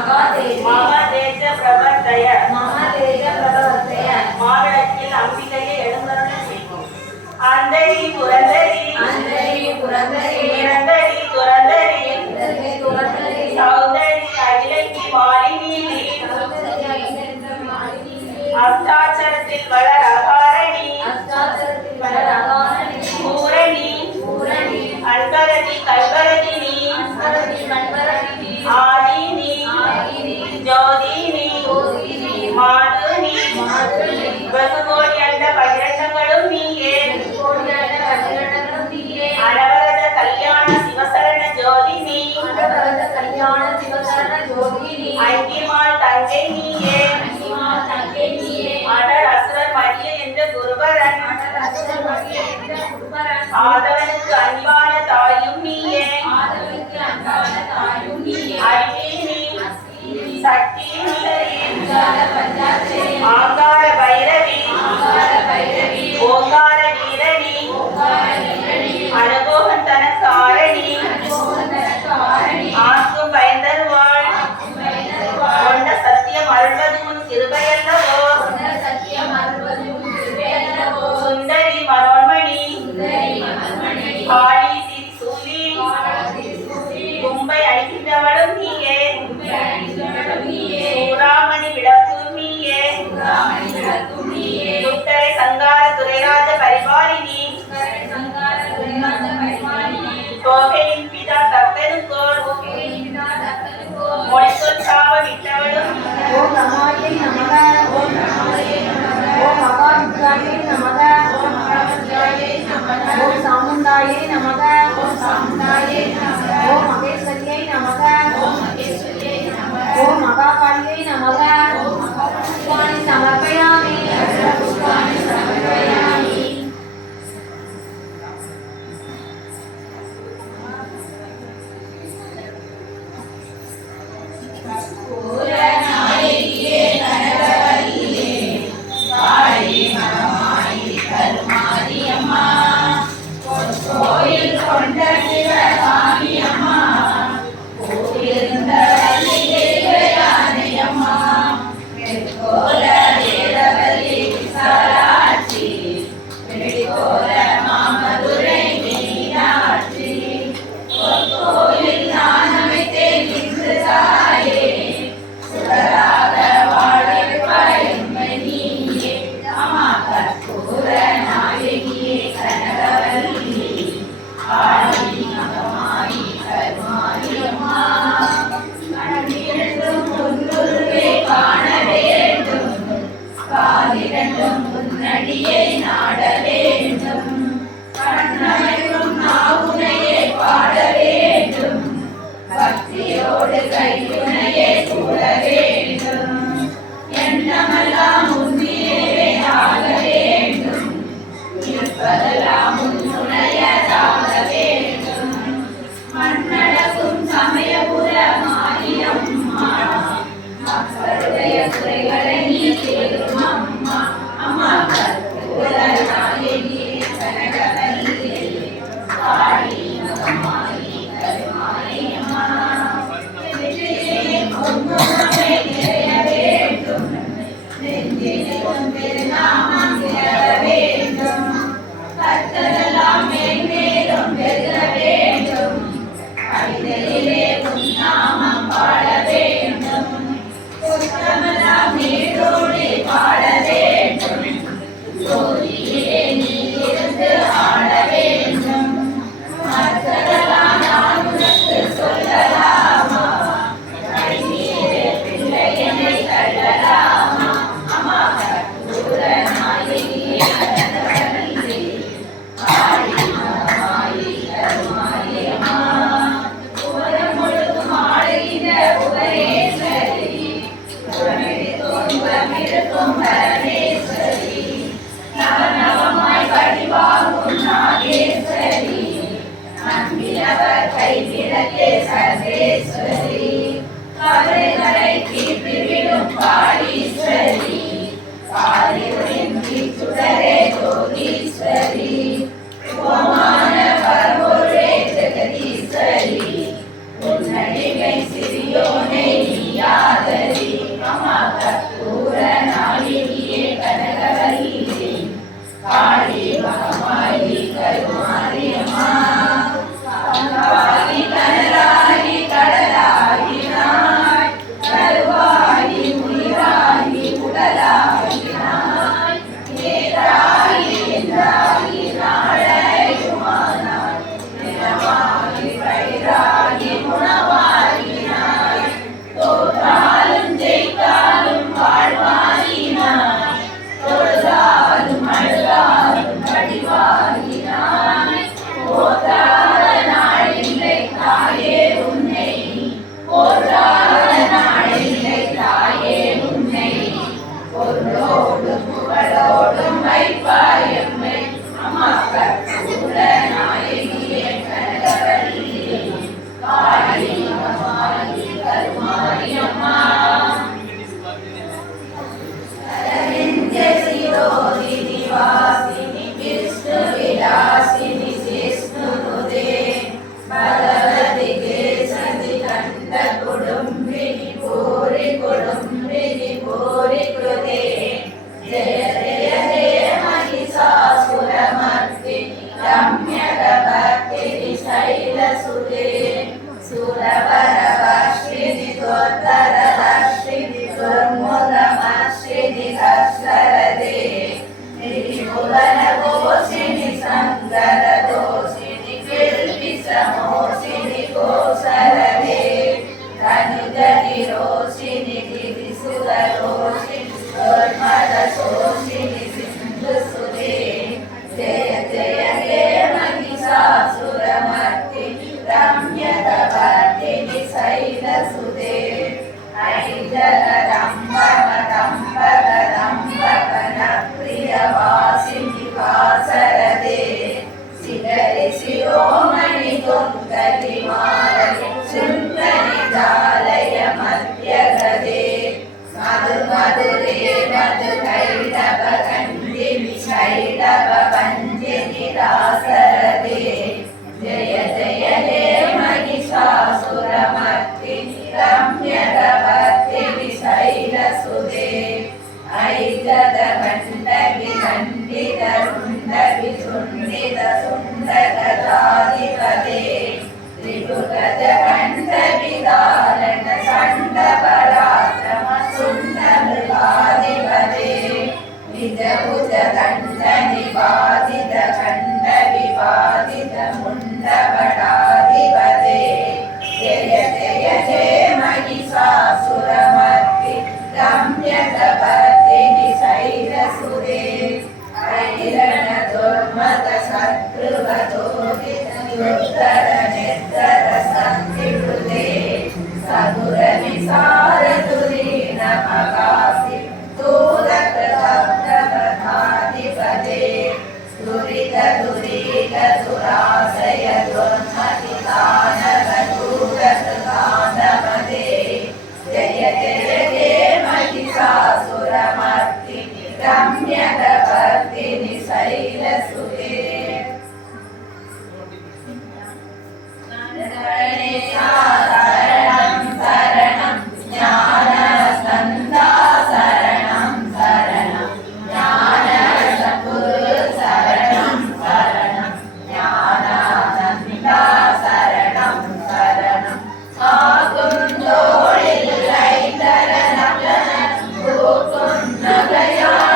மகாதேஜ. பிரபத்தய மகாதேஜ பிரபத்தய மாவிளக்கில் அம்பிகையை எழுந்தருளை செய்வோம். அந்தரி புரந்தரி அந்தரி புரந்தரி நிரந்தரி துரந்தரி துரந்தரி சௌந்தரி அகிலங்கி மாலினி அஷ்டாச்சரத்தில் வளர் அகாரணி. அஷ்டாச்சரத்தில் வளர் அகாரணி. ஆதவனுக்கு அன்பான தாயும் நீயே. ஆதவனுக்கு அன்பான தாயும் நீயே. நமக ஓம் சாமுண்டாயே நமக ஓம் சாமுண்டாயே நமக. Saints in the Desert. say. கண்ணகிதாசர் Sabrina.